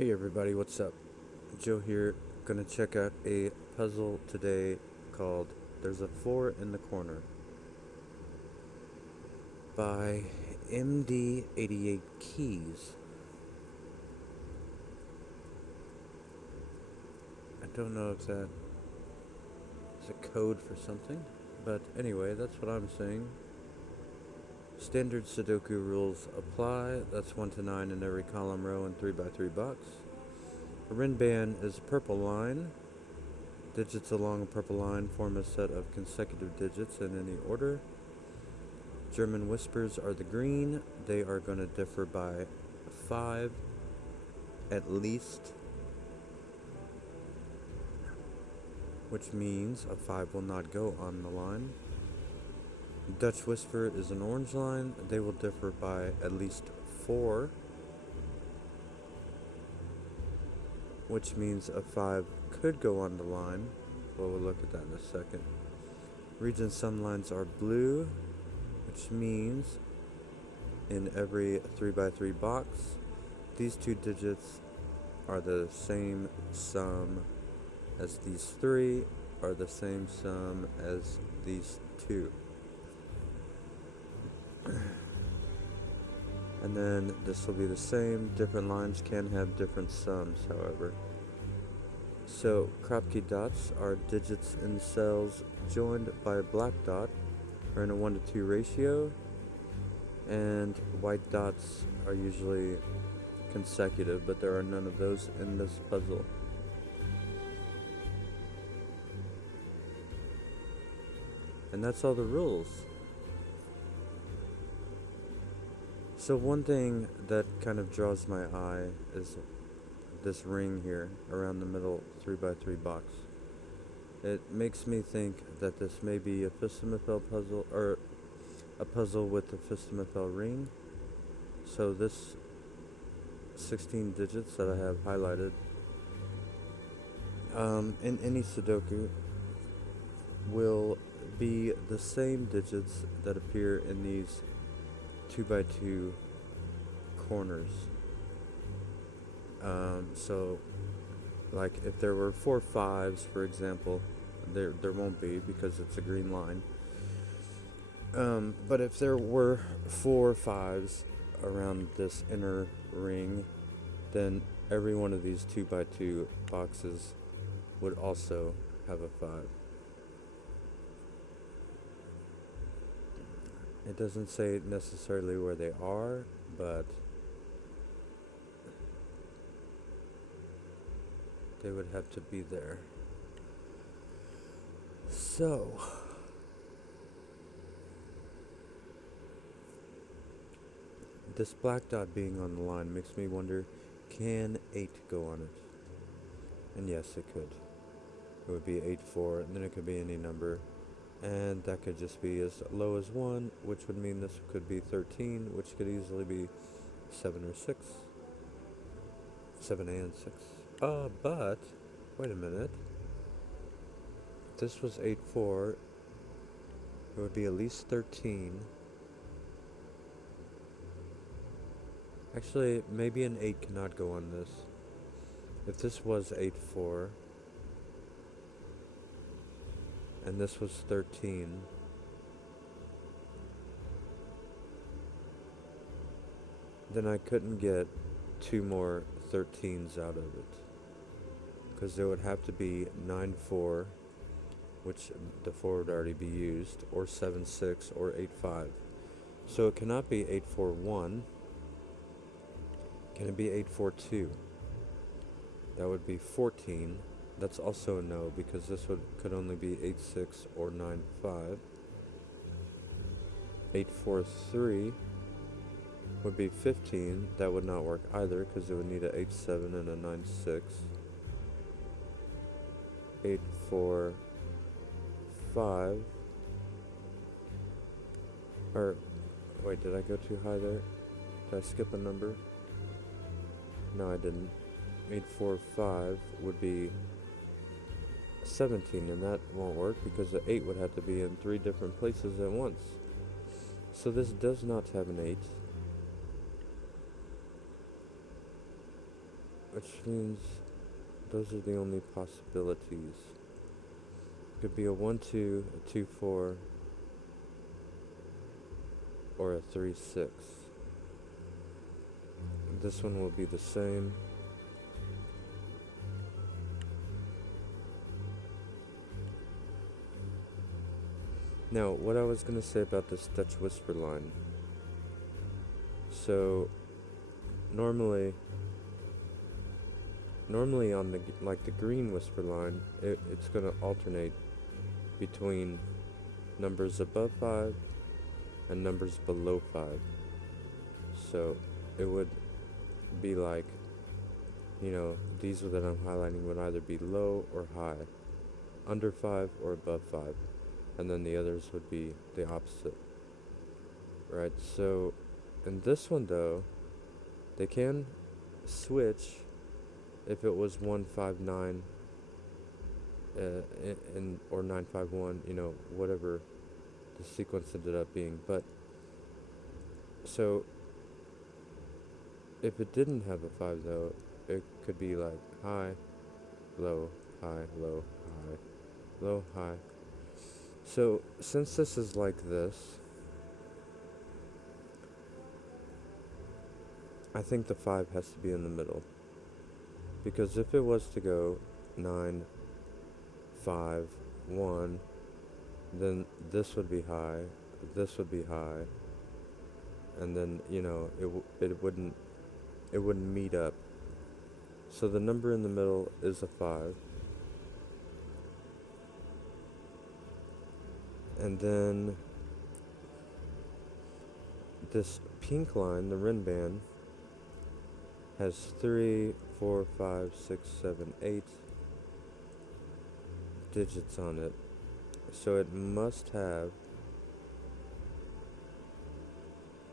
Hey everybody, what's up? Joe here, gonna check out a puzzle today called There's a 4 in the Corner by Md88keys. I don't know if that is a code for something, but anyway, that's what I'm saying. Standard Sudoku rules apply. That's 1 to 9 in every column, row, and 3 by 3 box. A Rinban is a purple line. Digits along a purple line form a set of consecutive digits in any order. German whispers are the green. They are going to differ by 5 at least, which means a 5 will not go on the line. Dutch whisper is an orange line. They will differ by at least 4, which means a 5 could go on the line. Well, we'll look at that in a second. Region sum lines are blue, which means in every 3 by 3 box, these two digits are the same sum as these 3 are the same sum as these 2. And then this will be the same. Different lines can have different sums, however. So Kropke dots are digits in cells joined by a black dot, or in a 1 to 2 ratio, and white dots are usually consecutive, but there are none of those in this puzzle. And that's all the rules. So one thing that kind of draws my eye is this ring here around the middle 3 by 3 box. It makes me think that this may be a Fistamifel puzzle, or a puzzle with a Fistamifel ring. So this 16 digits that I have highlighted in any Sudoku will be the same digits that appear in these 2 by 2 corners. So like if there were 4 5s, for example, there won't be because it's a green line. But if there were 4 5s around this inner ring, then every one of these 2 by 2 boxes would also have a 5. It doesn't say necessarily where they are, but they would have to be there. So this black dot being on the line makes me wonder, can 8 go on it? And yes, it could. It would be 8, 4, and then it could be any number. And that could just be as low as 1, which would mean this could be 13, which could easily be 7 or 6. 7 and 6. But, wait a minute. If this was 8, 4, it would be at least 13. Actually, maybe an 8 cannot go on this. If this was 8, 4, and this was 13, then I couldn't get 2 more 13s out of it, because there would have to be 9, 4, which the 4 would already be used, or 7, 6, or 8, 5. So it cannot be 8, 4, 1. Can it be 8, 4, 2? That would be 14. That's also a no, because this could only be 8, 6, or 9, 5. 8, 4, 3 would be 15. That would not work either, because it would need an 8, 7, and a 9, 6. 8, 4, 5. Or, wait, did I go too high there? Did I skip a number? No, I didn't. 8, 4, 5 would be 17, and that won't work because the 8 would have to be in 3 different places at once. So this does not have an 8. which means those are the only possibilities. Could be a 1-2, a 2-4, or a 3-6. This one will be the same. Now, what I was going to say about this Dutch whisper line. So, normally on the green whisper line, it's going to alternate between numbers above 5 and numbers below 5. So, it would be like, these that I'm highlighting would either be low or high, under 5 or above 5, and then the others would be the opposite, right? So in this one though, they can switch if it was 159 or 951, whatever the sequence ended up being. But so if it didn't have a 5 though, it could be like high, low, high, low, high, low, high. So since this is like this, I think the 5 has to be in the middle. Because if it was to go 9, 5, 1, then this would be high, this would be high, and then, it wouldn't meet up. So the number in the middle is a 5. And then this pink line, the rin band, has 3, 4, 5, 6, 7, 8 digits on it. So it must have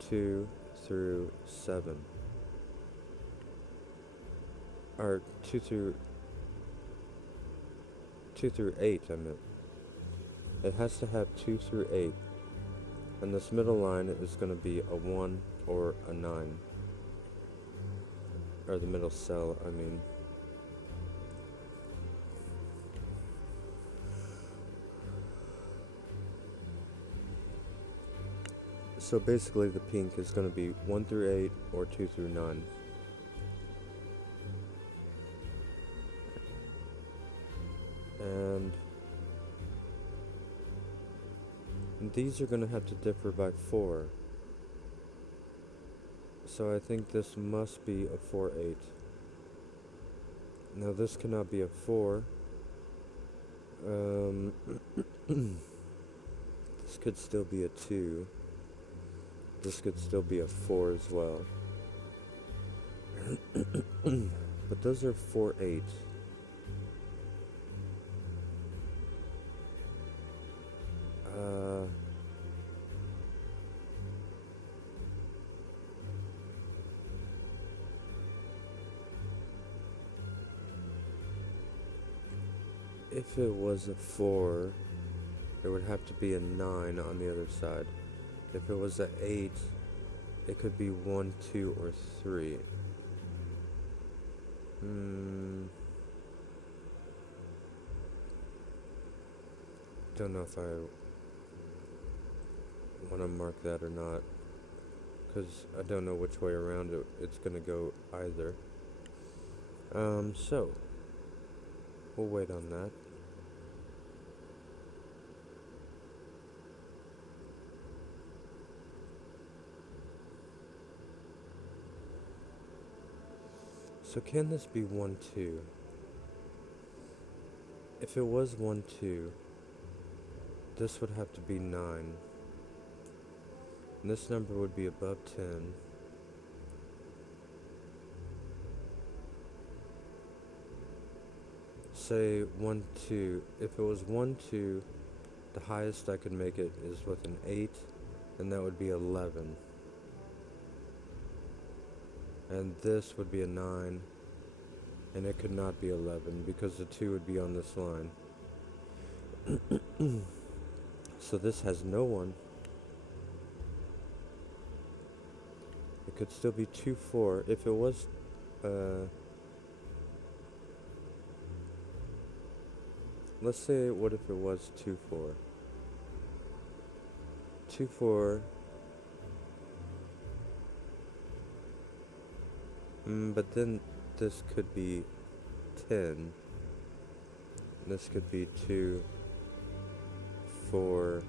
2 through 7. Or 2 through 8, I meant. It has to have 2 through 8. And this middle line is going to be a 1 or a 9. Or the middle cell, I mean. So basically the pink is going to be 1 through 8 or 2 through 9. And these are going to have to differ by 4. So I think this must be a 4-8. Now this cannot be a 4. This could still be a 2. This could still be a 4 as well. But those are 4-8. If it was a 4, it would have to be a 9 on the other side. If it was a 8, it could be 1, 2, or 3. Don't know if I want to mark that or not, because I don't know which way around it's going to go either. So we'll wait on that. So can this be 1, 2? If it was 1, 2, this would have to be 9. And this number would be above 10. Say 1, 2. If it was 1, 2, the highest I could make it is with an 8, and that would be 11. And this would be a 9, and it could not be 11 because the 2 would be on this line. So this has no 1. It could still be 2, 4. If it was let's say, what if it was 2 4? 2 4. But then this could be 10. This could be 2 4.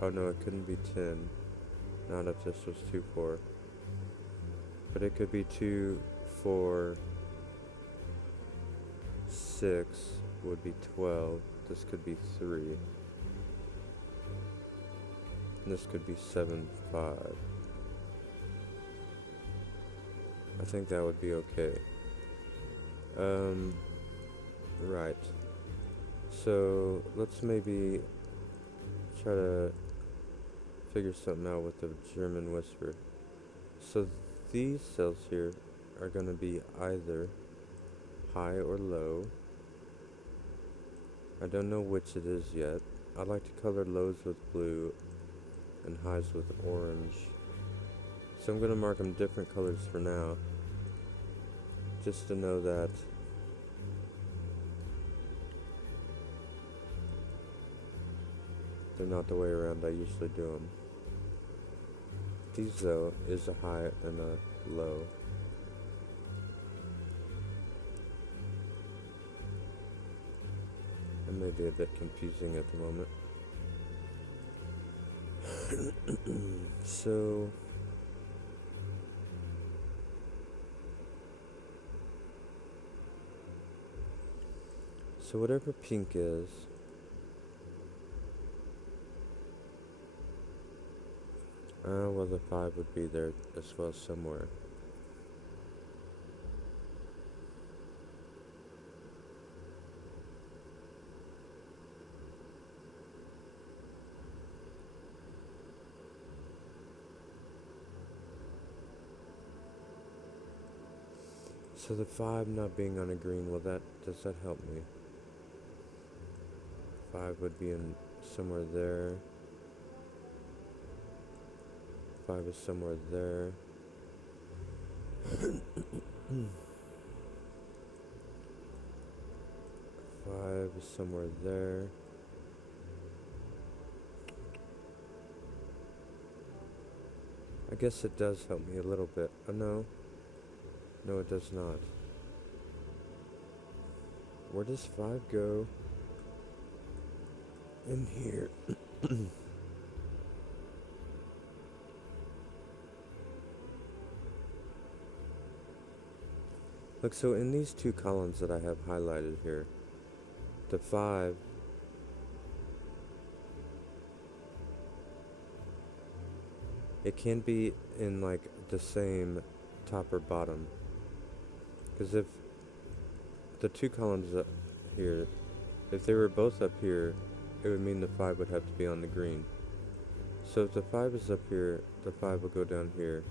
Oh no, it couldn't be 10. Not if this was 2 4. But it could be 2 4 6 would be 12. This could be 3. And this could be 7 5. I think that would be okay. Right. So let's maybe try to figure something out with the German whisper. So these cells here are going to be either high or low. I don't know which it is yet. I like to color lows with blue and highs with orange. So I'm going to mark them different colors for now, just to know that they're not the way around I usually do them. These though is a high and a low. It may be a bit confusing at the moment. So whatever pink is, well, the 5 would be there as well somewhere. So the 5 not being on a green, well, does that help me? 5 would be in somewhere there. 5 is somewhere there. 5 is somewhere there. I guess it does help me a little bit. Oh no. No, it does not. Where does 5 go? In here. Look, so in these two columns that I have highlighted here, the 5 it can be in like the same top or bottom, because if the two columns up here, if they were both up here, it would mean the 5 would have to be on the green. So if the 5 is up here, the 5 will go down here.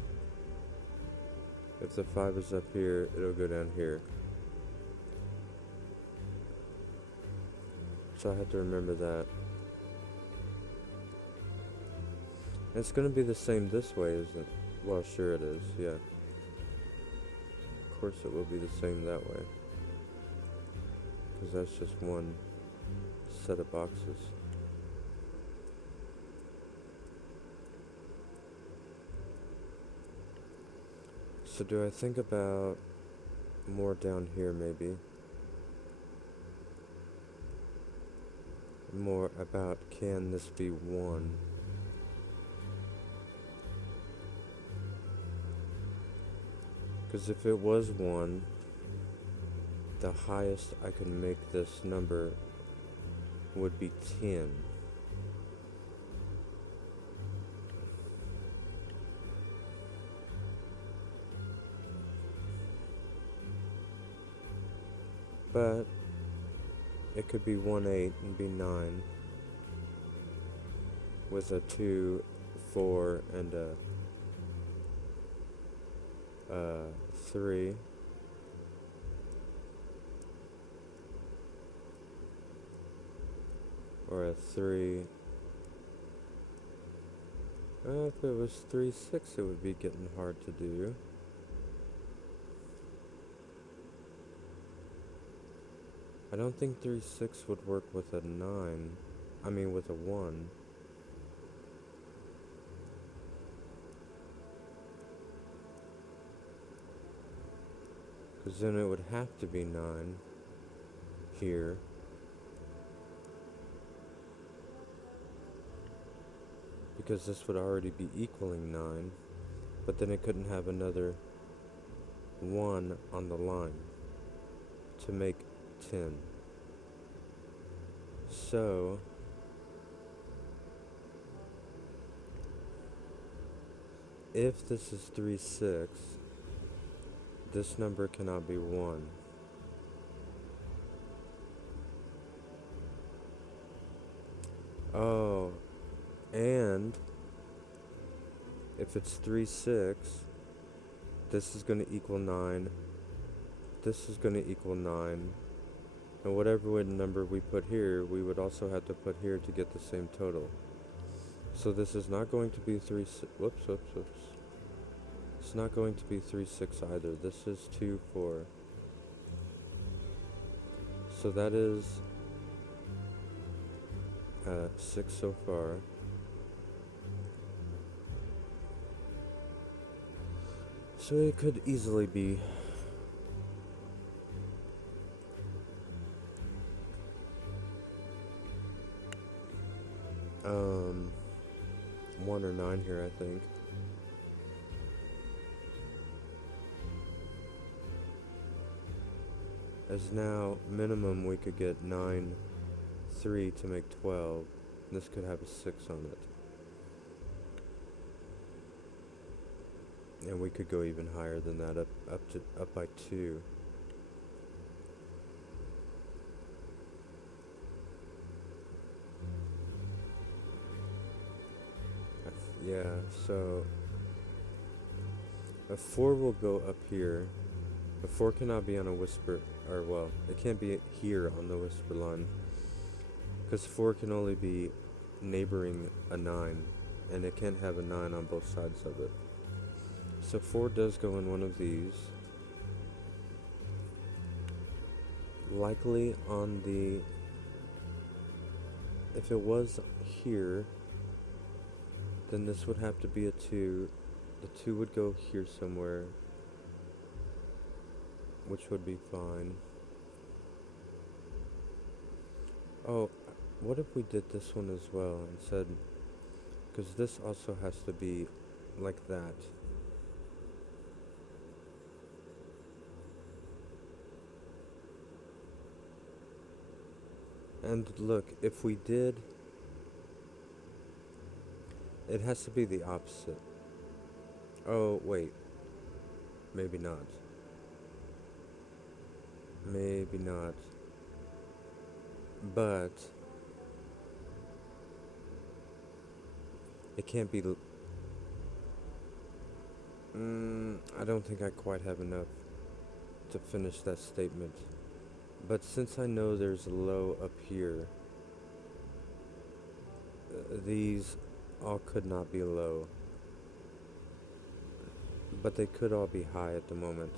If the 5 is up here, it'll go down here. So I have to remember that. And it's going to be the same this way, isn't it? Well, sure it is, yeah. Of course it will be the same that way, because that's just one set of boxes. So do I think about more down here maybe? More about, can this be 1? Because if it was 1, the highest I could make this number would be 10. But it could be 1 8 and be 9 with a 2 4 and a 3. Or a 3. If it was 3 6, it would be getting hard to do. I don't think 3, 6 would work with a 9. I mean with a 1. Because then it would have to be 9 here. Because this would already be equaling 9. But then it couldn't have another 1 on the line to make 10. So if this is 3, 6, this number cannot be 1. Oh, and if it's 3, 6, this is going to equal 9, this is going to equal 9, and whatever number we put here, we would also have to put here to get the same total. So this is not going to be 3, 6, whoops. It's not going to be 3, 6 either. This is 2, 4. So that is 6 so far. So it could easily be 1 or 9 here, I think. As now, minimum we could get 9, 3 to make 12. This could have a 6 on it. And we could go even higher than that, up by 2. Yeah, so a 4 will go up here. A 4 cannot be on a whisper, or well, it can't be here on the whisper line, because 4 can only be neighboring a 9, and it can't have a 9 on both sides of it. So 4 does go in one of these. Likely on the, if it was here, then this would have to be a 2. The 2 would go here somewhere, which would be fine. Oh, what if we did this one as well and said, because this also has to be like that. And look, if we did, it has to be the opposite. Oh, wait. Maybe not. Maybe not. But it can't be. I don't think I quite have enough to finish that statement. But since I know there's a low up here, these all could not be low. But they could all be high at the moment.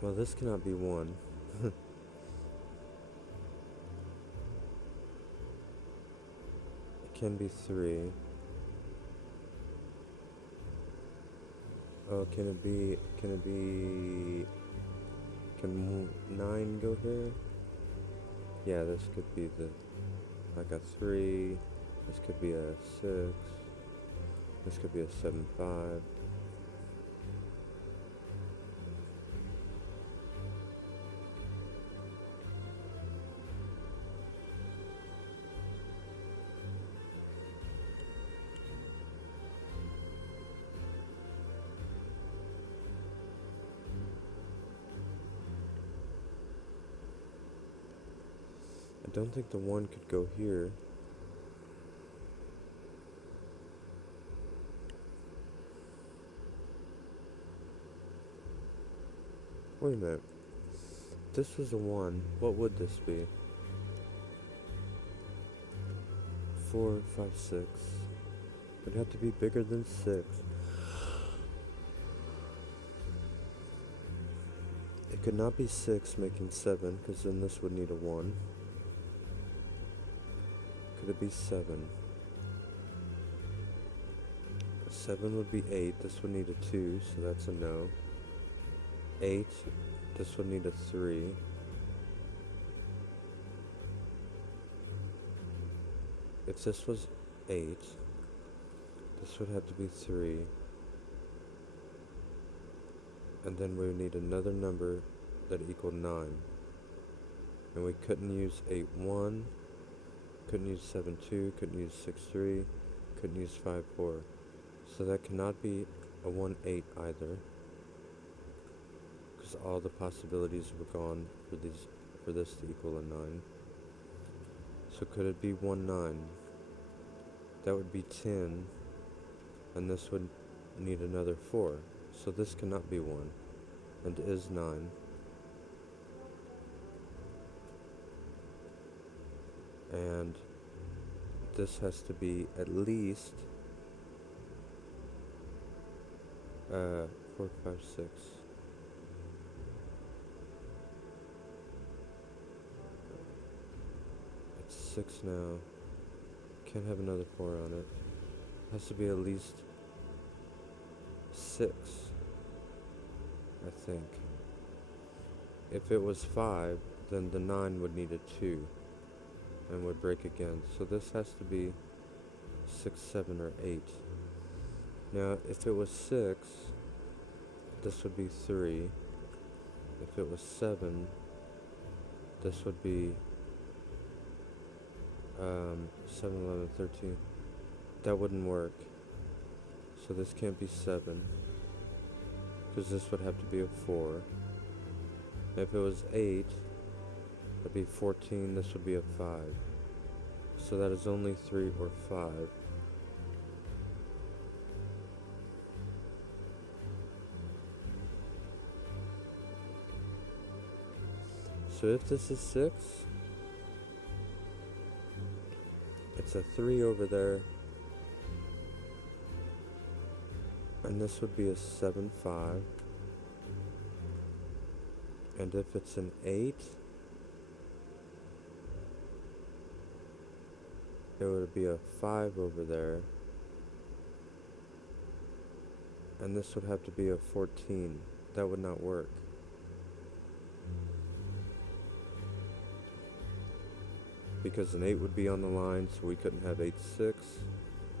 Well, this cannot be 1. It can be 3. Oh, can 9 go here? Yeah, this could be like a 3. This could be a 6. This could be a 7, 5. I don't think the 1 could go here. Wait a minute. this was a 1, what would this be? 4, 5, 6. It'd have to be bigger than 6. It could not be 6 making 7, because then this would need a 1. Could it be 7? 7 would be 8, this would need a 2, so that's a no. 8, this would need a 3. If this was 8, this would have to be 3. And then we would need another number that equaled 9. And we couldn't use 8, 1, couldn't use 7, 2, couldn't use 6, 3, couldn't use 5, 4. So that cannot be a 1, 8 either, because all the possibilities were gone for this to equal a 9. So could it be 1, 9? That would be 10, and this would need another 4. So this cannot be 1, and is 9. And this has to be at least 4, 5, 6. It's 6 now. Can't have another 4 on it. Has to be at least 6, I think. If it was 5, then the 9 would need a 2 and would break again. So this has to be 6, 7, or 8. Now, if it was 6, this would be 3. If it was 7, this would be 7, 11, 13. That wouldn't work. So this can't be 7, because this would have to be a 4. If it was 8, that'd be 14, this would be a 5. So that is only 3 or 5. So if this is 6, it's a 3 over there, and this would be a 7, 5. And if it's an 8, it would be a 5 over there, and this would have to be a 14. That would not work. Because an 8 would be on the line, so we couldn't have 8, 6,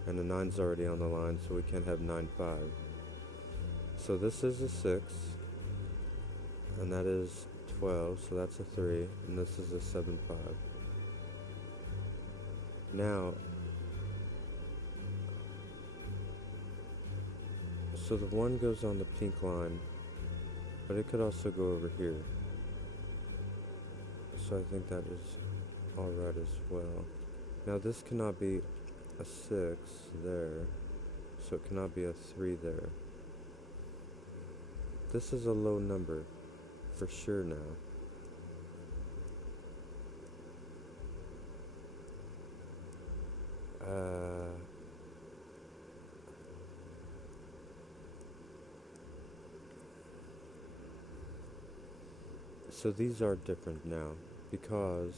and a 9's already on the line, so we can't have 9, 5. So this is a 6, and that is 12, so that's a 3, and this is a 7, 5. Now, so the 1 goes on the pink line, but it could also go over here. So I think that is alright as well. Now this cannot be a 6 there, so it cannot be a 3 there. This is a low number, for sure now. So these are different now, because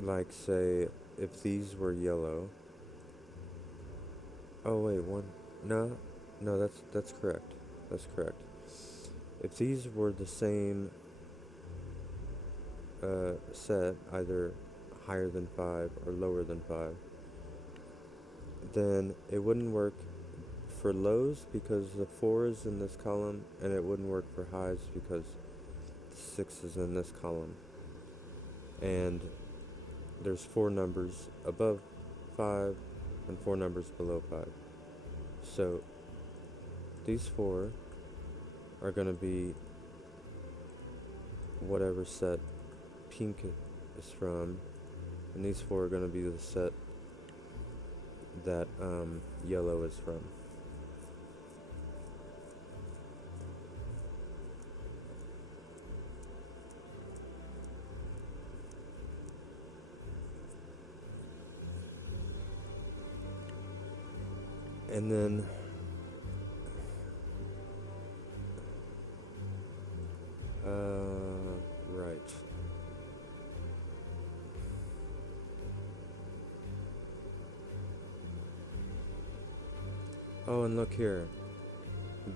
like say if these were yellow, oh wait, no, that's correct, if these were the same set, either higher than 5 or lower than 5, then it wouldn't work for lows because the 4 is in this column, and it wouldn't work for highs because the 6 is in this column. And there's 4 numbers above 5 and 4 numbers below 5. So these 4 are going to be whatever set pink is from, and these 4 are going to be the set that yellow is from. And then right. Oh, and look here.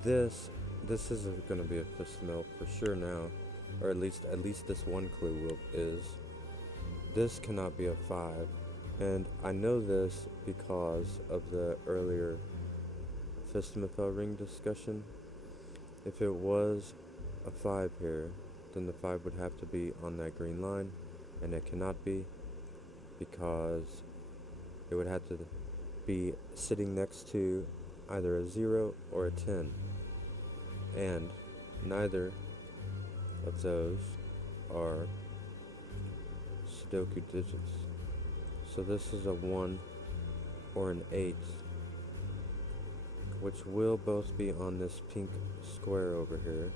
This isn't gonna be a fist melt for sure now, or at least this one clue is. This cannot be a 5, and I know this because of the earlier Fistamethel ring discussion. If it was a 5 here, then the 5 would have to be on that green line, and it cannot be because it would have to be sitting next to either a 0 or a 10, and neither of those are Sudoku digits. So this is a 1 or an 8, which will both be on this pink square over here.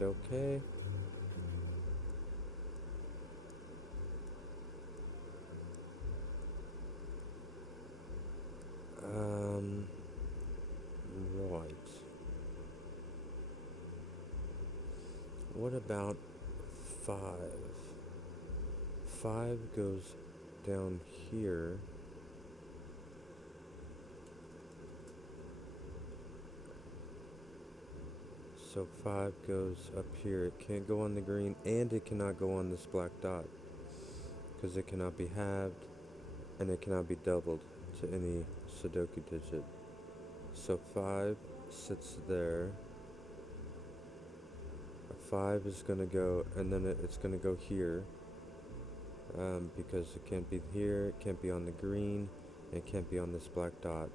Okay. Right. What about 5? 5 goes down here. So 5 goes up here. It can't go on the green, and it cannot go on this black dot, because it cannot be halved, and it cannot be doubled to any Sudoku digit. So 5 sits there. A 5 is going to go, and then it's going to go here, because it can't be here, it can't be on the green, and it can't be on this black dot,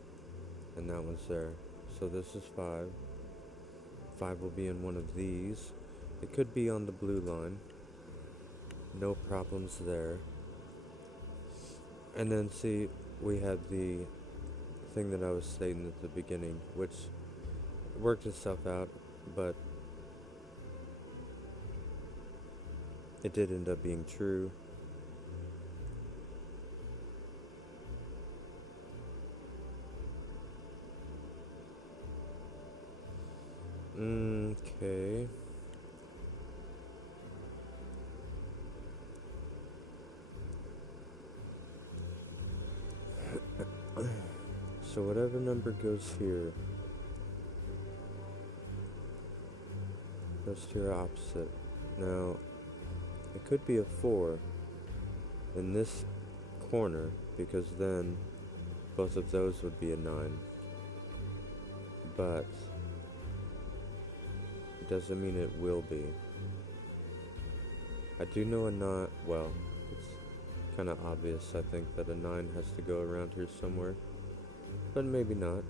and that one's there. So this is 5. 5 will be in one of these. It could be on the blue line. No problems there. And then see, we had the thing that I was stating at the beginning, which worked itself out, but it did end up being true. Okay. So whatever number goes here goes to your opposite. Now, it could be a 4 in this corner, because then both of those would be a 9. But it doesn't mean it will be. I do know a 9, well, it's kind of obvious, I think, that a 9 has to go around here somewhere. But maybe not.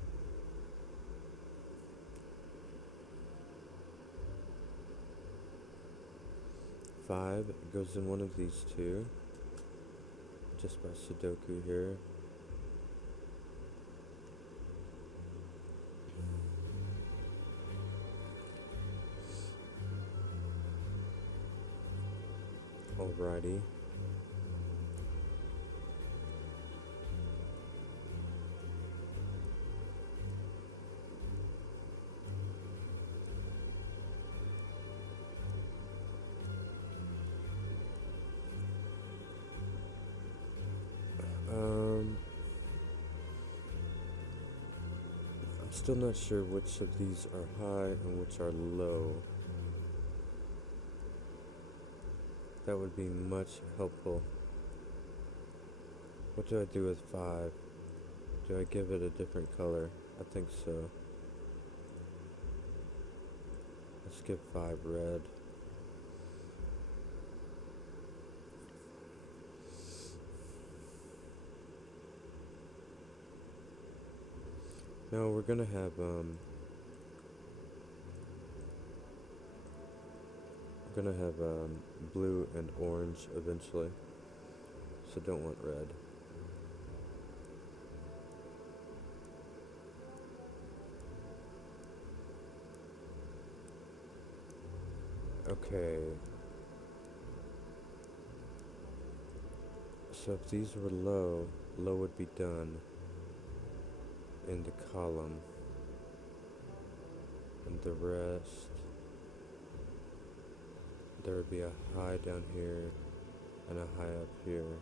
Five goes in one of these two. Just by Sudoku here. Alrighty. I'm still not sure which of these are high and which are low. That would be much helpful. What do I do with 5? Do I give it a different color? I think so. Let's give 5 red. Now we're gonna have blue and orange eventually, so don't want red. Okay. So if these were low, low would be done in the column. And the rest, there would be a high down here and a high up here.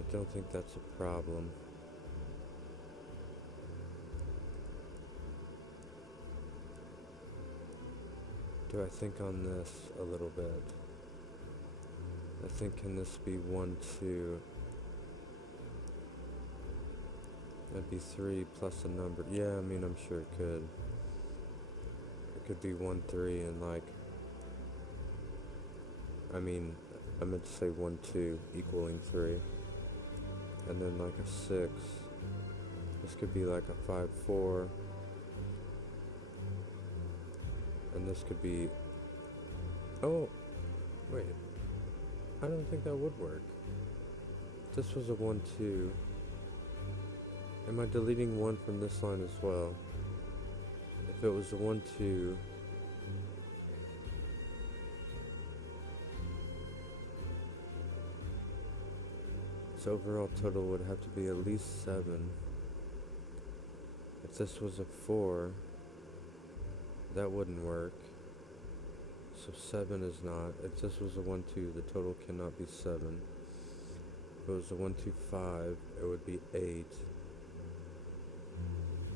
I don't think that's a problem. Do I think on this a little bit? I think, can this be 1, 2? That'd be 3 plus a number. Yeah, I mean, I'm sure it could. It could be 1, 3 and like, I mean, I meant to say 1, 2 equaling 3. And then like a 6. This could be like a 5, 4. And this could be, oh, wait. I don't think that would work. This was a 1, 2. Am I deleting 1 from this line as well? If it was a 1, 2, so overall total would have to be at least 7. If this was a 4, that wouldn't work. So 7 is not. If this was a 1, 2, the total cannot be 7. If it was a 1, 2, 5, it would be 8.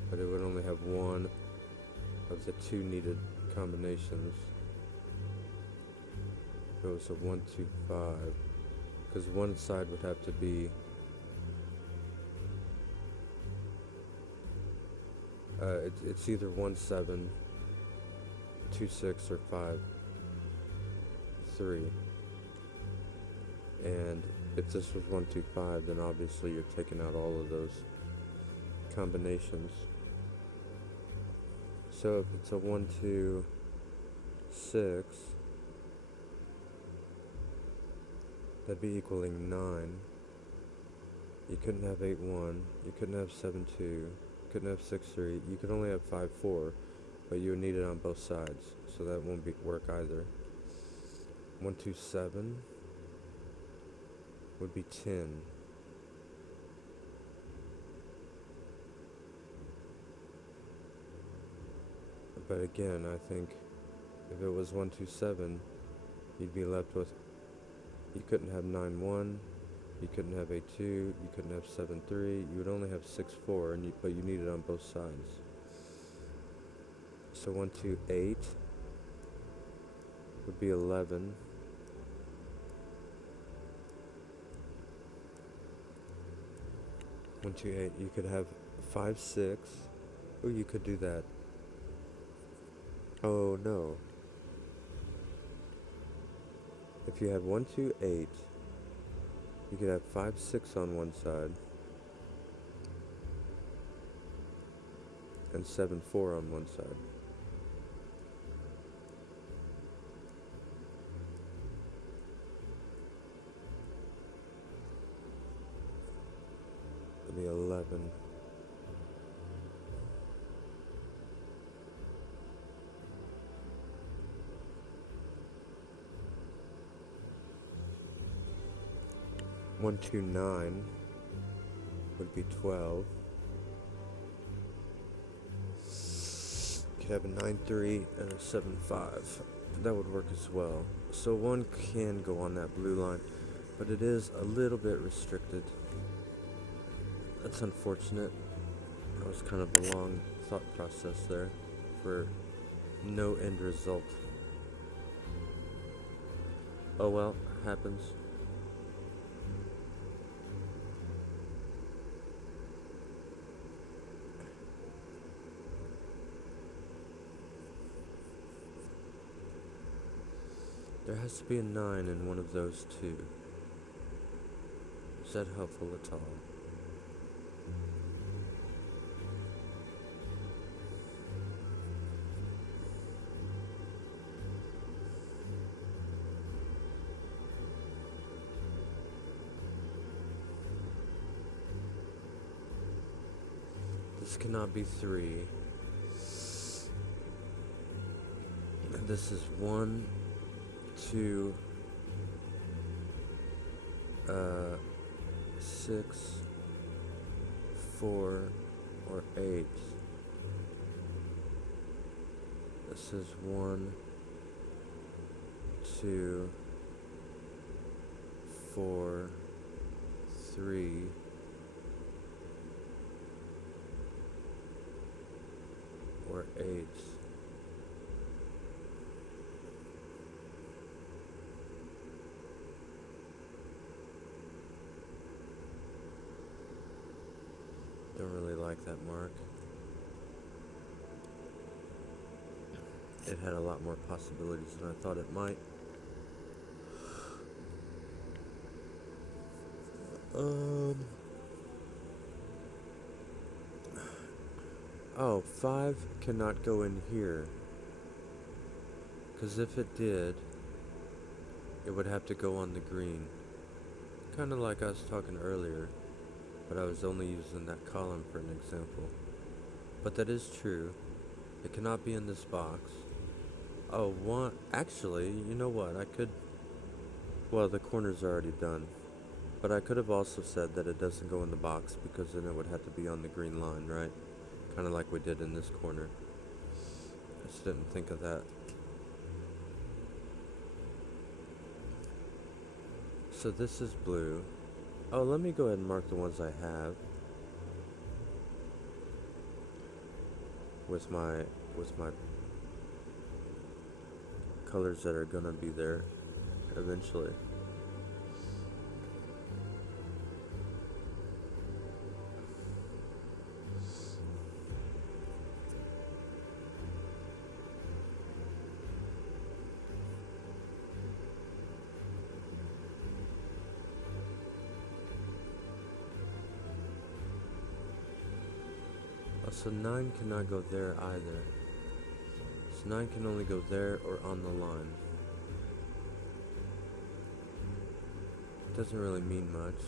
But it would only have one of the 2 needed combinations. If it was a 1, 2, 5, because one side would have to be it's either 1, 7, 2, 6, or 5, 3. And if this was 1, 2, 5, then obviously you're taking out all of those combinations. So if it's a 1, 2, 6, that'd be equaling 9. You couldn't have 8, 1. You couldn't have 7, 2. You couldn't have 6, 3. You could only have 5, 4. But you would need it on both sides. So that won't work either. 1, 2, 7 would be 10. But again, I think if it was 1, 2, 7, you'd be left with, you couldn't have 9, 1, you couldn't have 8, 2, you couldn't have 7, 3, you would only have 6, 4, but you need it on both sides. So 1, 2, 8 would be 11. One, 2, 8. You could have 5, 6. Oh, you could do that. Oh no. If you had 1, 2, 8, you could have 5, 6 on one side and 7, 4 on one side. It'd be 11. One, 2, 9 would be 12. You could have a 9, 3 and a 7, 5. That would work as well. So 1 can go on that blue line, but it is a little bit restricted. That's unfortunate. That was kind of a long thought process there for no end result. Oh well, happens. There has to be a 9 in one of those two. Is that helpful at all? This cannot be 3. And this is 1, 2, 6, 4, or 8. This is 1, 2, 4, 3, or 8. Don't really like that mark. It had a lot more possibilities than I thought it might. Oh, 5 cannot go in here. Because if it did, it would have to go on the green. Kind of like I was talking earlier, but I was only using that column for an example. But that is true. It cannot be in this box. Oh, one. Actually, you know what? I could. Well, the corner's already done. But I could have also said that it doesn't go in the box because then it would have to be on the green line, right? Kind of like we did in this corner. I just didn't think of that. So this is blue. Oh, let me go ahead and mark the ones I have with my colors that are gonna be there eventually. Oh, so 9 cannot go there either. So 9 can only go there or on the line. Doesn't really mean much.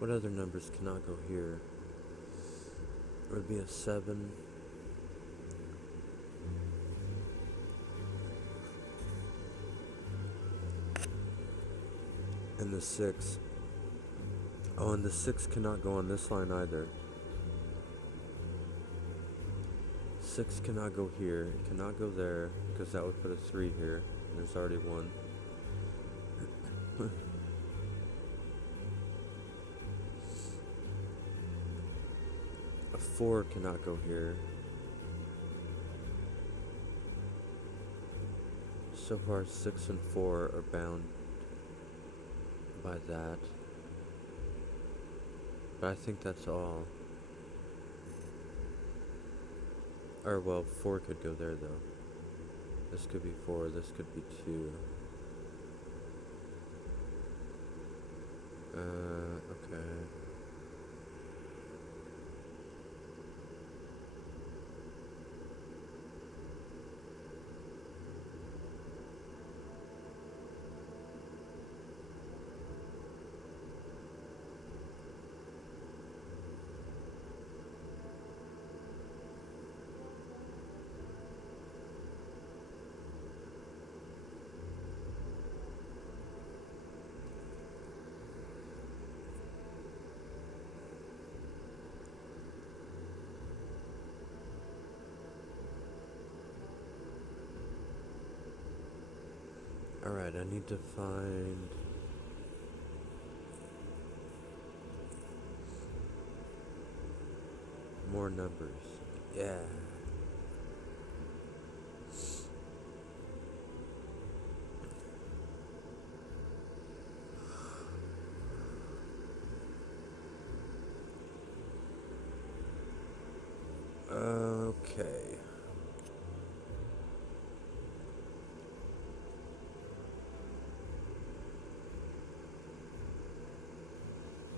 What other numbers cannot go here? It would be a 7. And the 6. Oh, and the 6 cannot go on this line either. 6 cannot go here. It cannot go there because that would put a 3 here. There's already 1. A 4 cannot go here. So far, 6 and 4 are bound by that. But I think that's all. Or, well, 4 could go there, though. This could be 4, this could be 2. Okay. Alright, I need to find more numbers. Yeah. Okay.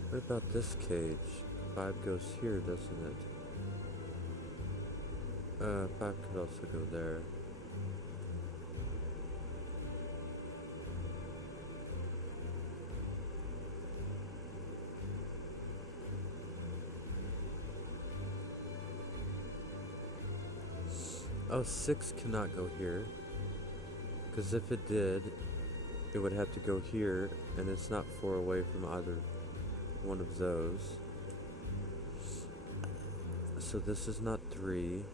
What about this cage? 5 goes here, doesn't it? 5 could also go there. Oh, 6 cannot go here. Because if it did, it would have to go here, and it's not 4 away from either one of those. So this is not 3.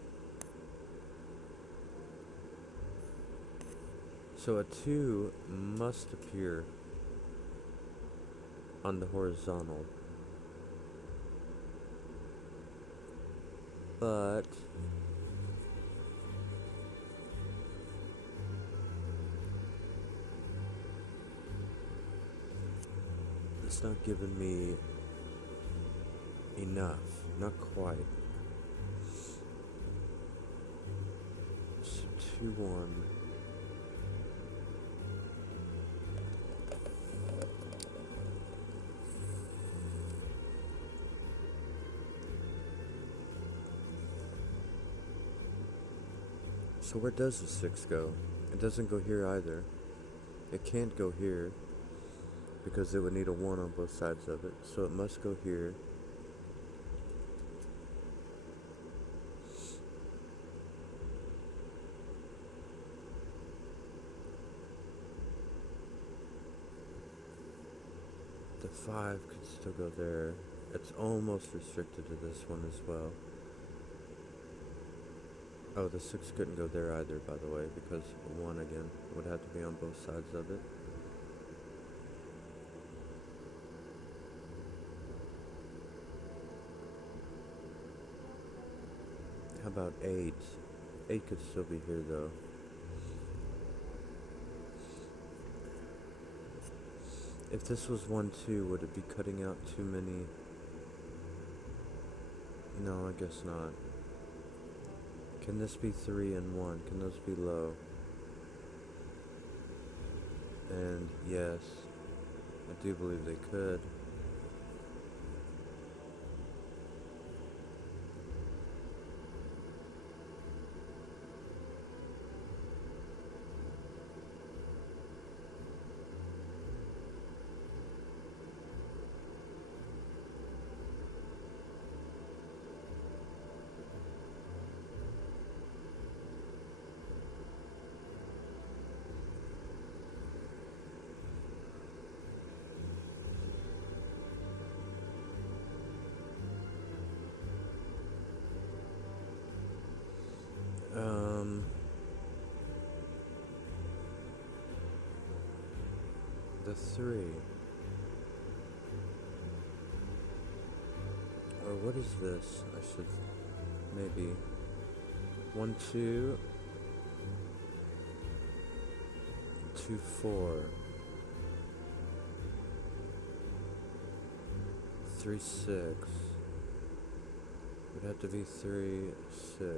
So a 2 must appear on the horizontal. But it's not giving me enough. Not quite. So 2, 1. So where does the 6 go? It doesn't go here either. It can't go here because it would need a 1 on both sides of it. So it must go here. The 5 could still go there. It's almost restricted to this one as well. Oh, the 6 couldn't go there either, by the way, because 1 again would have to be on both sides of it. How about 8? 8 could still be here though. If this was 1, 2, would it be cutting out too many? No, I guess not. Can this be 3 and 1? Can those be low? And yes, I do believe they could. The 3. Or what is this? I should maybe 1, 2, 2, 4, 3, 6. Would have to be 3, 6.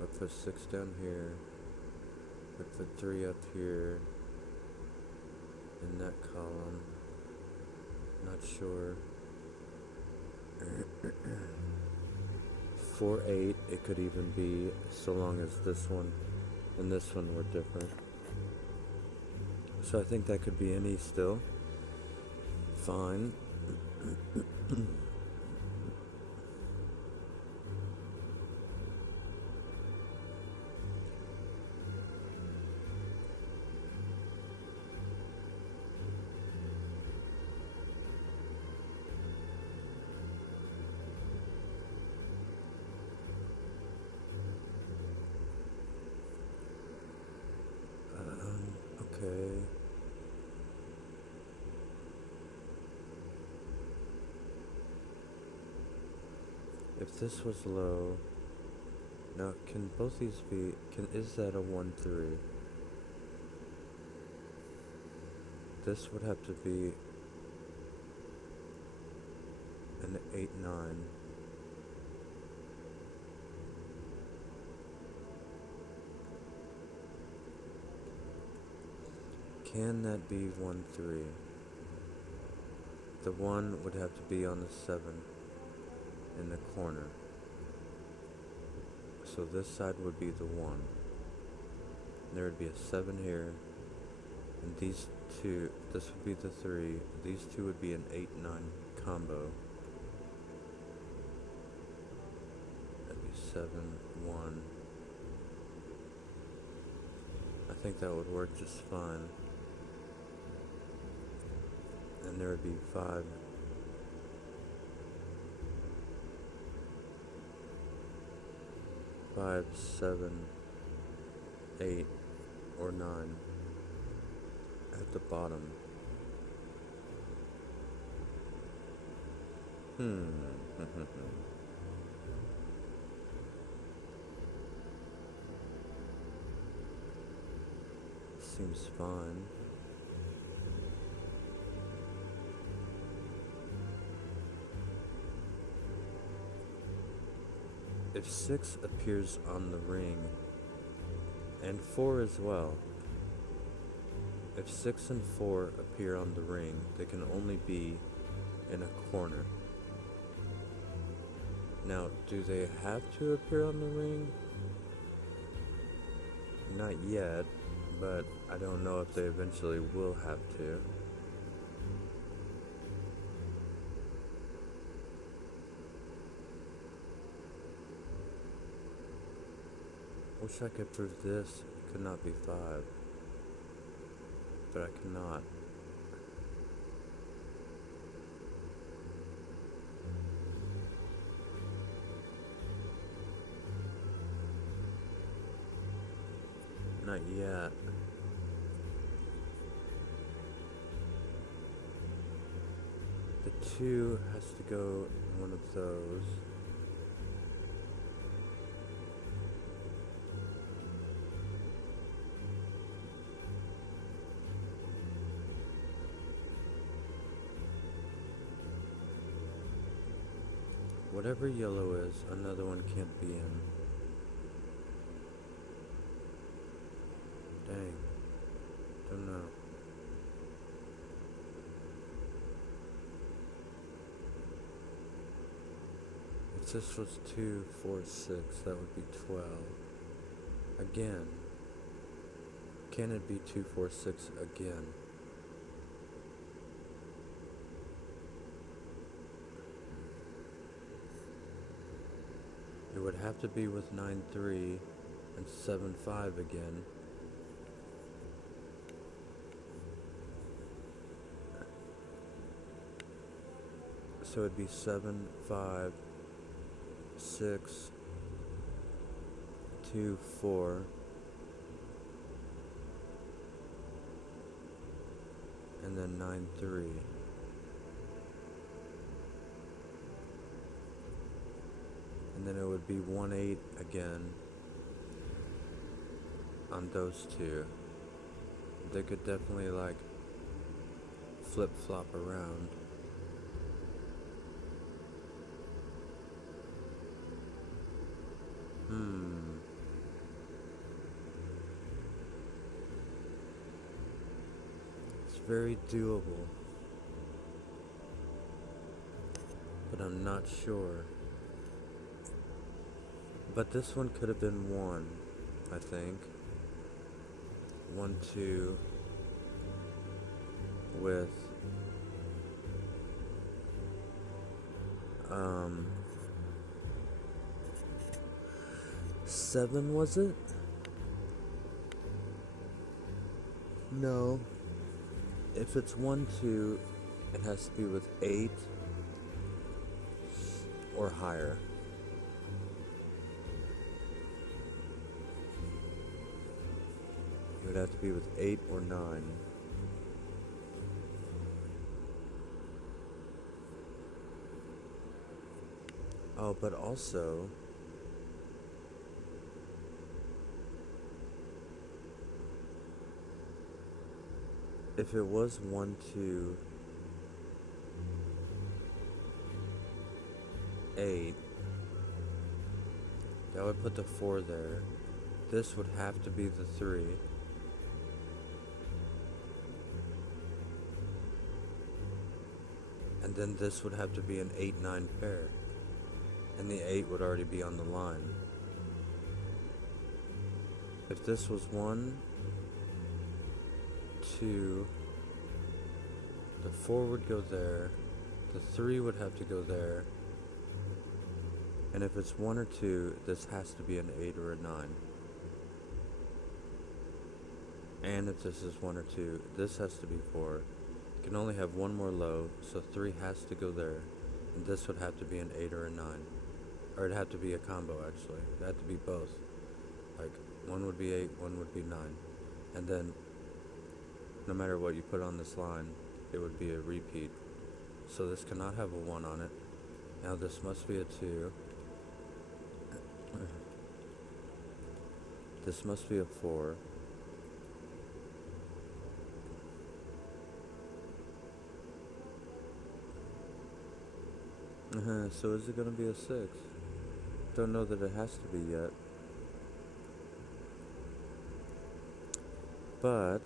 I'd put 6 down here. I'd put 3 up here. In that column. Not sure. 4, 8. It could even be, so long as this one and this one were different. So I think that could be any still. Fine. Okay. If this was low, now can both these be, is that a 1, 3? This would have to be an 8, 9. Can that be 1, 3? The 1 would have to be on the 7 in the corner. So this side would be the 1. There would be a 7 here. And these two, this would be the 3. These two would be an 8, 9 combo. That'd be 7, 1. think that would work just fine. And there would be 5. 5, 7, 8, or 9 at the bottom. Seems fine. If 6 appears on the ring, and 4 as well, if 6 and 4 appear on the ring, they can only be in a corner. Now, do they have to appear on the ring? Not yet, but I don't know if they eventually will have to. Wish I could prove this could not be 5, but I cannot. Not yet. The 2 has to go in one of those. Whatever yellow is, another one can't be in. Dang. Don't know. If this was 2, 4, 6, that would be 12. Again. Can it be 2, 4, 6 again? It would have to be with 9, 3 and 7, 5 again. So it'd be 7, 5, 6, 2, 4, and then 9, 3. And then it would be 1, 8 again on those 2. They could definitely like flip-flop around. It's very doable, but I'm not sure. But this one could have been 1, I think. 1, 2 with 7, was it? No. If it's 1, 2, it has to be with 8 or higher. It would have to be with 8 or 9. Oh, but also, if it was 1, 2, 8, that would put the 4 there. This would have to be the 3. And then this would have to be an 8, 9 pair. And the 8 would already be on the line. If this was 1, 2, the 4 would go there, the 3 would have to go there, and if it's 1 or 2, this has to be an 8 or a 9. And if this is 1 or 2, this has to be 4. You can only have one more low, so 3 has to go there. And this would have to be an 8 or a 9. Or it'd have to be a combo, actually. It'd have to be both. Like, one would be 8, one would be 9. And then, no matter what you put on this line, it would be a repeat. So this cannot have a 1 on it. Now this must be a 2. This must be a 4. So is it gonna be a 6? Don't know that it has to be yet. But,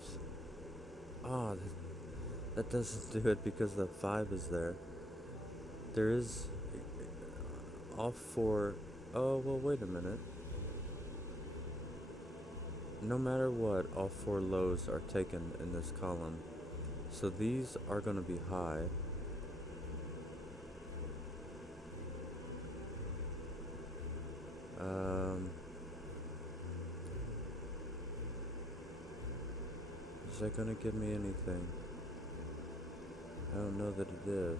oh, that doesn't do it because the 5 is there. There is all 4. Oh, well, wait a minute. No matter what, all 4 lows are taken in this column. So these are going to be high. Is that going to give me anything? I don't know that it is.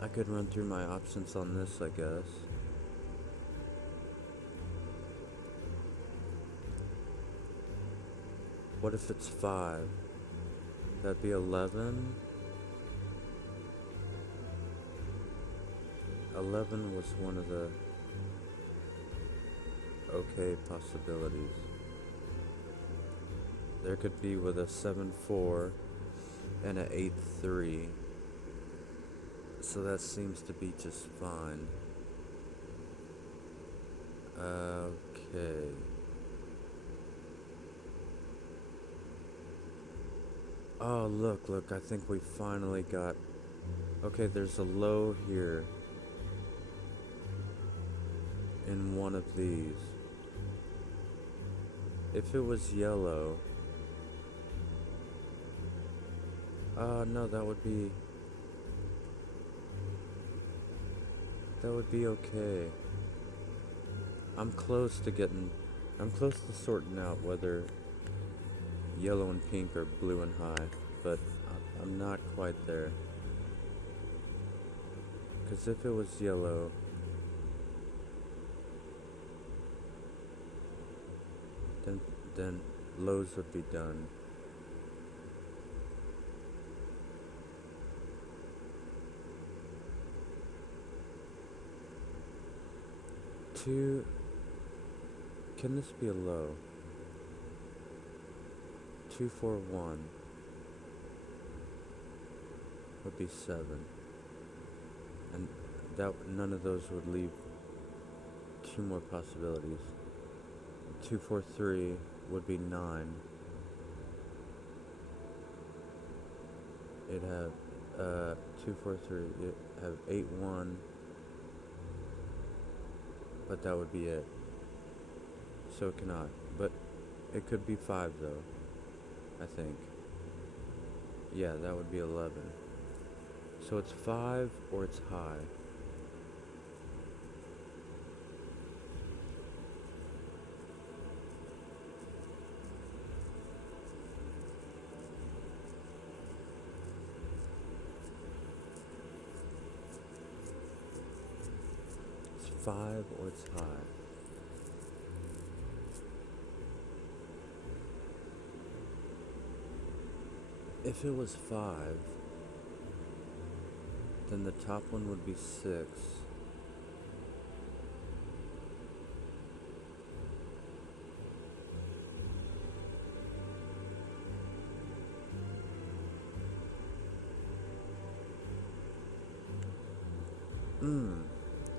I could run through my options on this, I guess. What if it's 5? That'd be 11. 11 was one of the okay possibilities. There could be with a 7-4 and an 8-3. So that seems to be just fine. Okay. Oh, look, I think we finally got... Okay, there's a low here in one of these. If it was yellow... no, that would be okay. I'm close to sorting out whether yellow and pink are blue and high, but I'm not quite there. Because if it was yellow, then lows would be done. Can this be a low? 2, 4, 1 would be 7, and none of those would leave 2 more possibilities. 2, 4, 3 would be 9. It'd have 2, 4, 3. It'd have 8, 1. But that would be it. So it cannot. But it could be 5 though, I think. Yeah, that would be 11. So it's 5 or it's high. It's 5 or it's high. If it was 5, then the top one would be 6.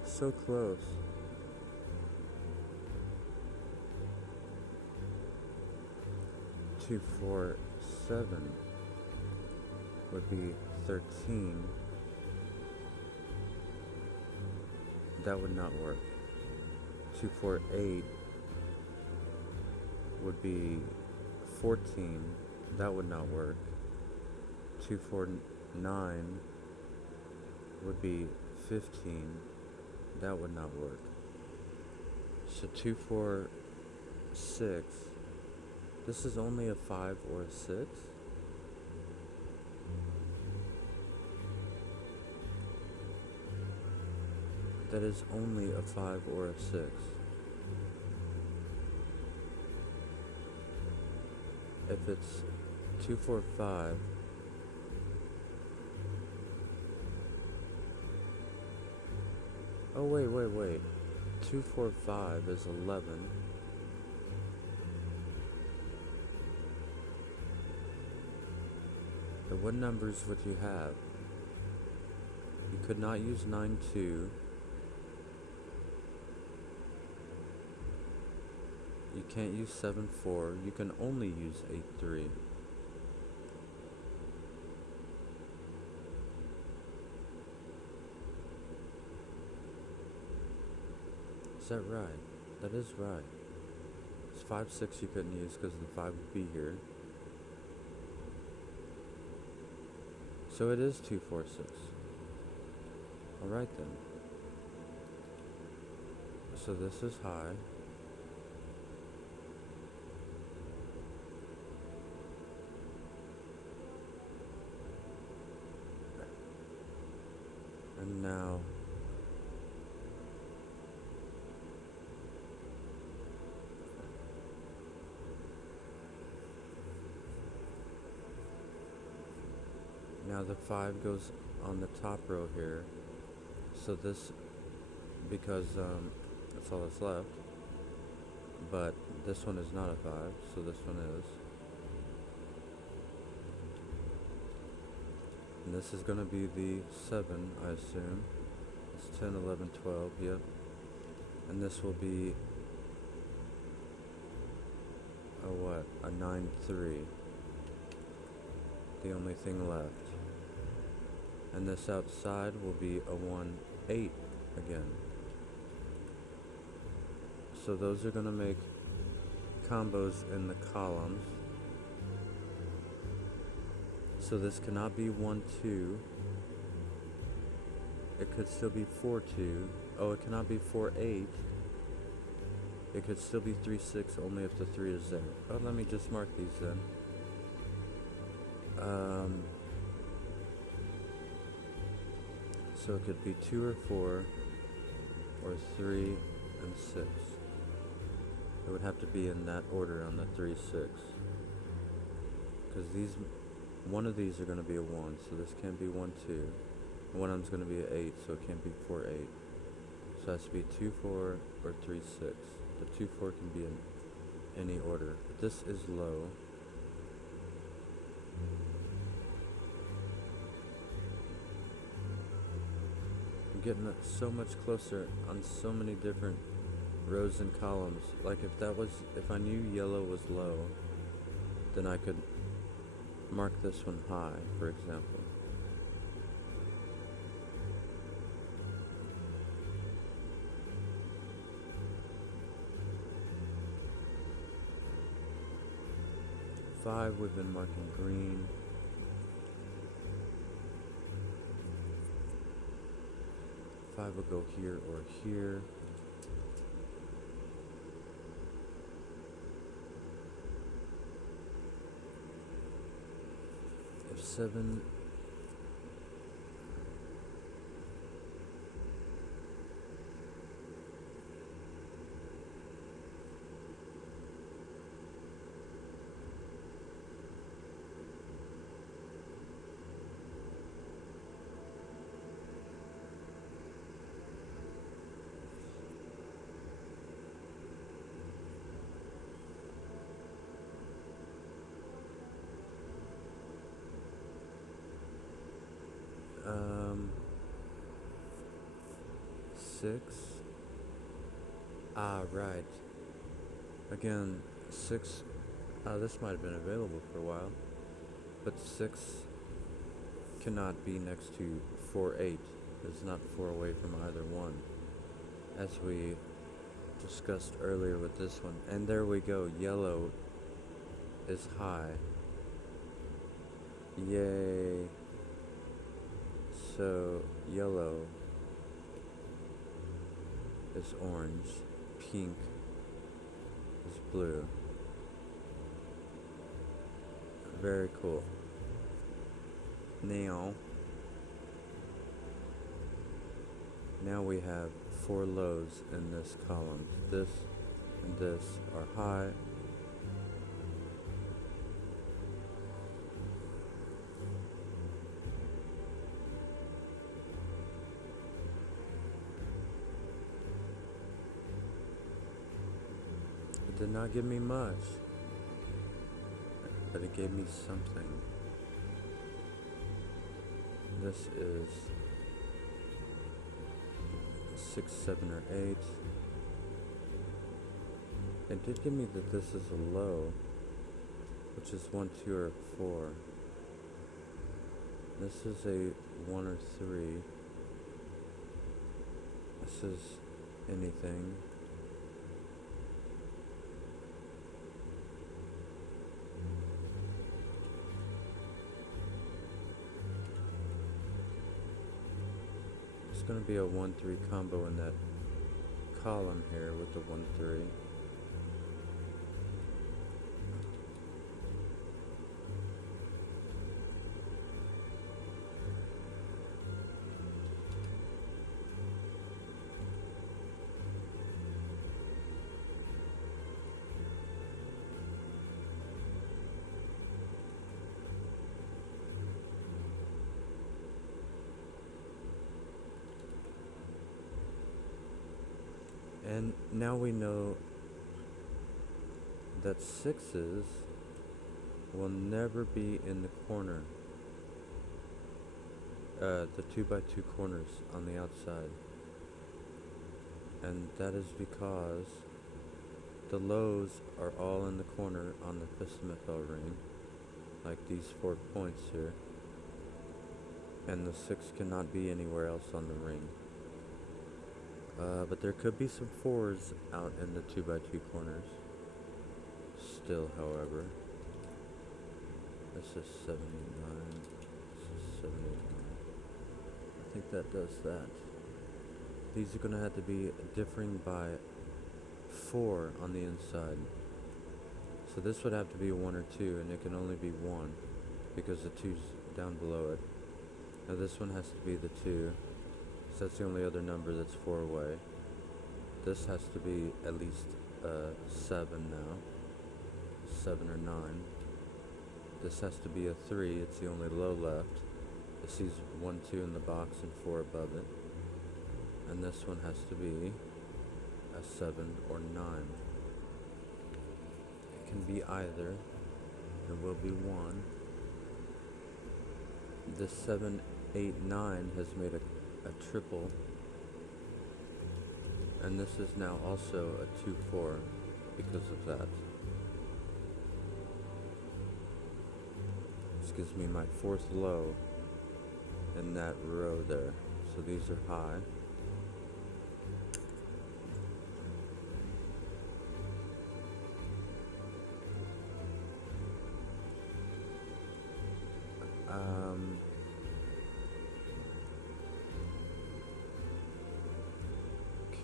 So close. Two, 4, 7 would be 13. That would not work. 2, 4, 8 would be 14. That would not work. 2, 4, 9 would be 15. That would not work. So 2, 4, 6. This is only a 5 or a 6? That is only a 5 or a 6. If it's 2, 4, 5, oh wait. 2, 4, 5 is 11. So what numbers would you have? You could not use 9, 2. You can't use 7, 4. You can only use 8, 3. Is that right? That is right. It's 5, 6 you couldn't use because the 5 would be here. So it is 2, 4, 6. Alright then. So this is high. And now the 5 goes on the top row here. So this, because that's all that's left. But this one is not a 5, so this one is. And this is going to be the 7, I assume. It's 10, 11, 12, yep. And this will be a what? A 9, 3. The only thing left. And this outside will be a 1, 8 again. So those are going to make combos in the columns. So this cannot be 1, 2. It could still be 4, 2. Oh, it cannot be 4, 8. It could still be 3, 6, only if the 3 is there. Oh, let me just mark these then. So it could be 2 or 4, or 3 and 6. It would have to be in that order on the 3, 6. Because one of these are going to be a 1, so this can't be 1, 2. One of them's going to be an 8, so it can't be 4, 8. So it has to be 2, 4 or 3, 6. The 2, 4 can be in any order. But this is low. I'm getting so much closer on so many different rows and columns. Like if I knew yellow was low, then I could mark this one high, for example. Five, we've been marking green. Five will go here or here. If 7, six. Right. Again, 6. This might have been available for a while, but 6 cannot be next to 4, 8. It's not 4 away from either one, as we discussed earlier with this one. And there we go. Yellow is high. Yay. So, yellow is orange, pink is blue. Very cool. Now we have 4 lows in this column. This and this are high. It did not give me much, but it gave me something. This is 6, 7, or 8. It did give me that this is a low, which is 1, 2, or 4. This is a 1 or 3. This is anything. It's going to be a 1, 3 combo in that column here with the 1, 3. And now we know that 6s will never be in the corner, the 2x2 corners on the outside. And that is because the lows are all in the corner on the bismuth ring, like these 4 points here. And the 6 cannot be anywhere else on the ring. But there could be some 4s out in the 2x2 corners. Still, however. This is 79. This is 79. I think that does that. These are going to have to be differing by 4 on the inside. So this would have to be a 1 or 2, and it can only be 1 because the 2's down below it. Now this one has to be the 2. So that's the only other number that's 4 away. This has to be at least 7 now. 7 or 9. This has to be a 3. It's the only low left. It sees 1, 2 in the box and 4 above it. And this one has to be a 7 or 9. It can be either. There will be 1. This 7, 8, 9 has made a triple, and this is now also a 2, 4 because of that. This gives me my 4th low in that row there. So these are high.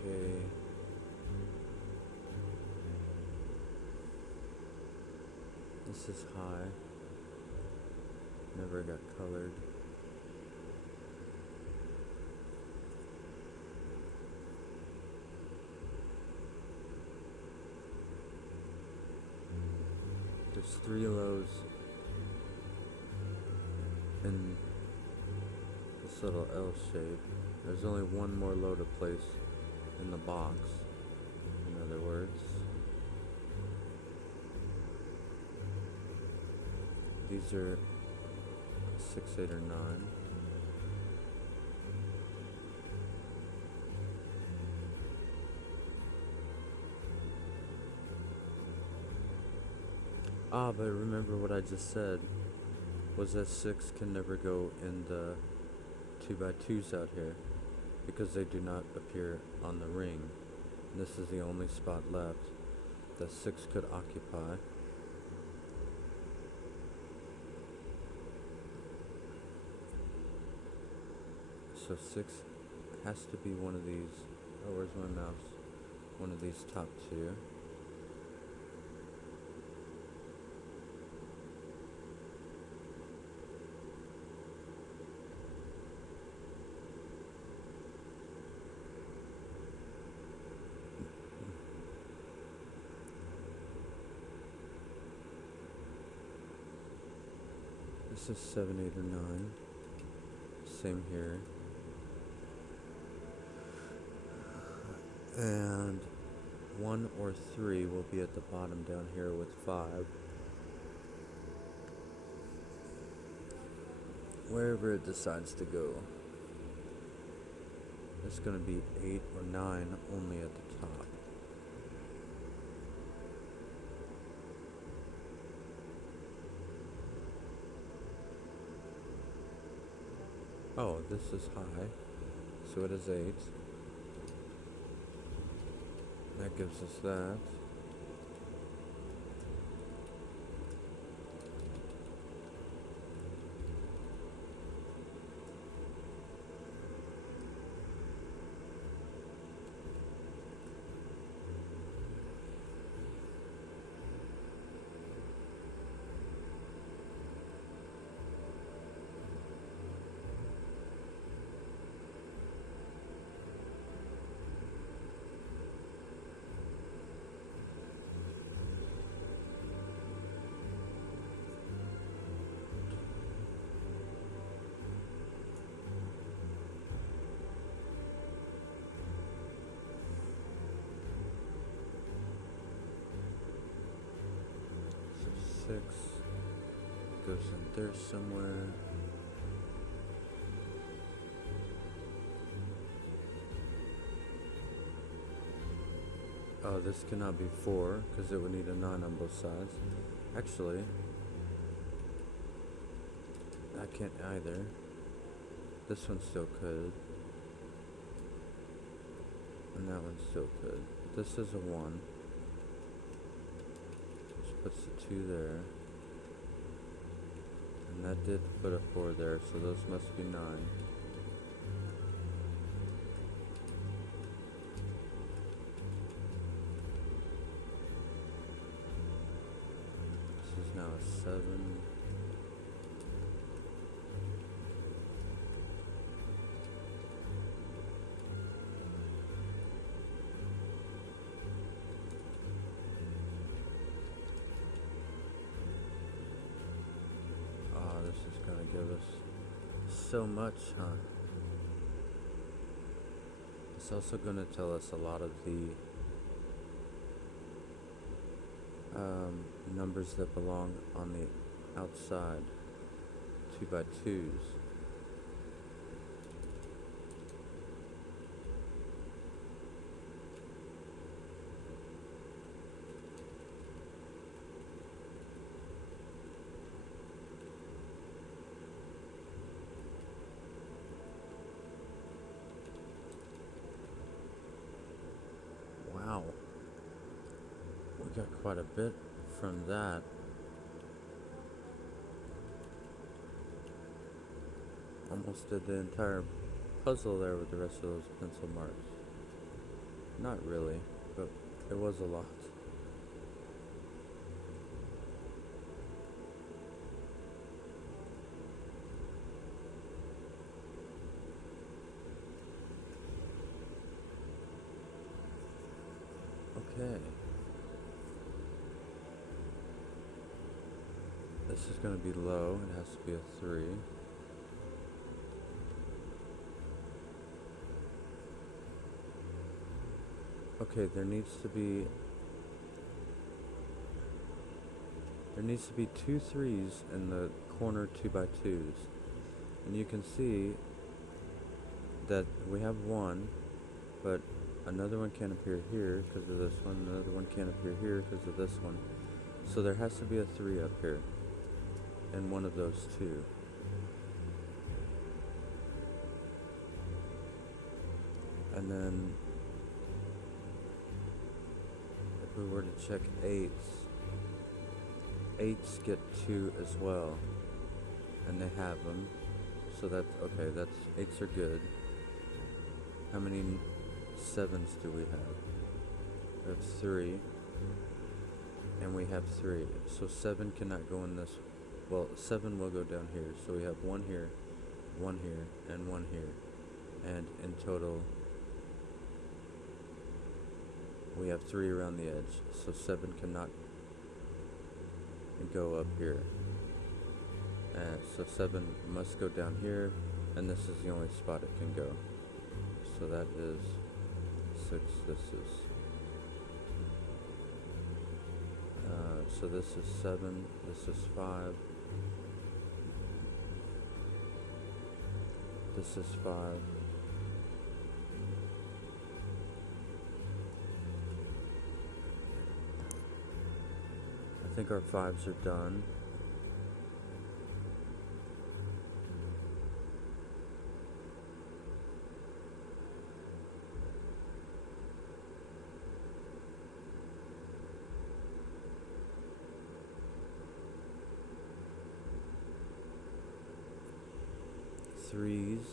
Okay. This is high. Never got colored. There's 3 lows in this little L shape. There's only 1 more low to place in the box, in other words. These are 6, 8, or 9. But remember what I just said was that 6 can never go in the 2x2s out here because they do not appear on the ring. And this is the only spot left that 6 could occupy. So 6 has to be one of these. Oh, where's my mouse? One of these top two. This is 7, 8, or 9. Same here. And 1 or 3 will be at the bottom down here with 5. Wherever it decides to go. It's going to be 8 or 9 only at the top. Oh, this is high, so it is 8. That gives us that. So 6 goes in there somewhere. Oh, this cannot be 4 because it would need a 9 on both sides. Actually, that can't either. This one still could. And that one still could. This is a 1. Which puts the 2 there. And that did put a 4 there, so those must be 9. This is now a 7. This is going to give us so much, huh? It's also going to tell us a lot of the numbers that belong on the outside 2x2s. Wow, we got quite a bit from that. Almost did the entire puzzle there with the rest of those pencil marks. Not really, but it was a lot. Okay. This is going to be low. It has to be a 3. Okay, there needs to be 2 3s in the corner 2x2s. And you can see that we have 1, but another one can't appear here because of this one, another one can't appear here because of this one. So there has to be a 3 up here in one of those 2. And then if we were to check 8s, 8s get 2 as well, and they have them. So that's, okay, that's, 8s are good. How many 7s do we have? We have 3. And we have 3. So 7 cannot go in this, well, 7 will go down here. So we have 1 here, 1 here, and 1 here. And in total, we have 3 around the edge. So 7 cannot go up here. So 7 must go down here, and this is the only spot it can go. So that is 6, this is, so this is 7, this is 5, this is 5, I think our 5s are done. Threes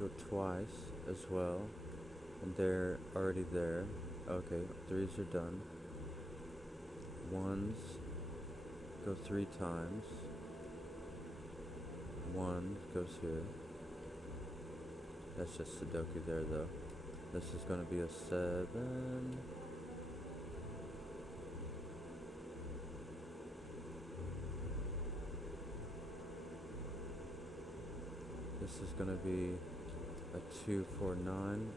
go twice as well, and they're already there. Okay, 3s are done. 1s go 3 times. 1 goes here. That's just Sudoku there though. This is going to be a 7. This is going to be a 2, 4, 9.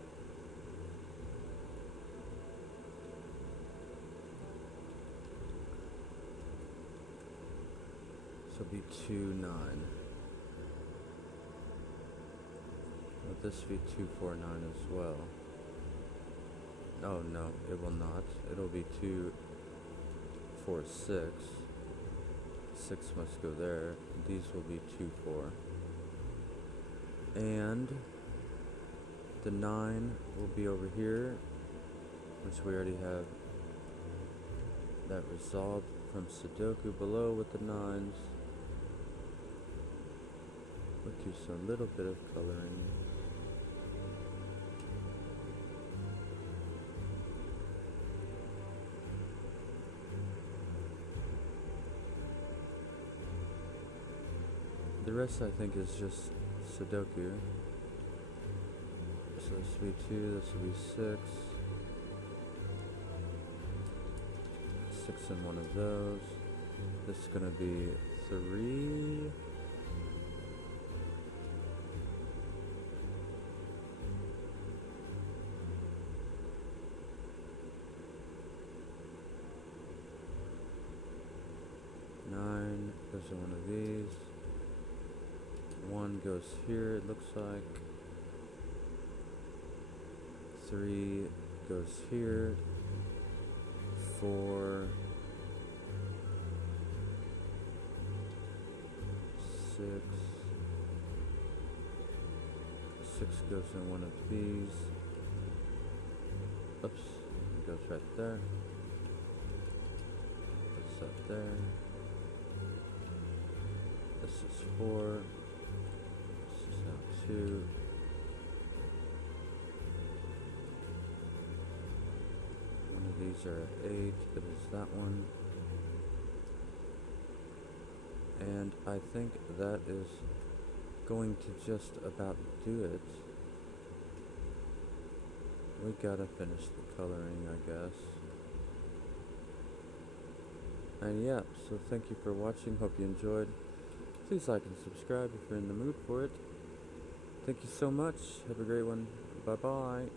So it'll be 2, 9. Will this be 2, 4, 9 as well? Oh no, it will not. It'll be 2, 4, 6. 6 must go there. These will be 2, 4. And the 9 will be over here, which we already have that resolved from Sudoku below with the 9s. We'll do some little bit of coloring. The rest I think is just Sudoku. So this will be 2, this will be 6. 6 in one of those. This is going to be 3. Nine goes in one of these. 1 goes here, it looks like. 3 goes here. 4, 6. 6 goes in one of these. Oops, it goes right there. Puts that there. This is 4. This is now 2. One of these are 8. It is that one. And I think that is going to just about do it. We gotta finish the coloring, I guess. And yeah, so thank you for watching. Hope you enjoyed. Please like and subscribe if you're in the mood for it. Thank you so much. Have a great one. Bye-bye.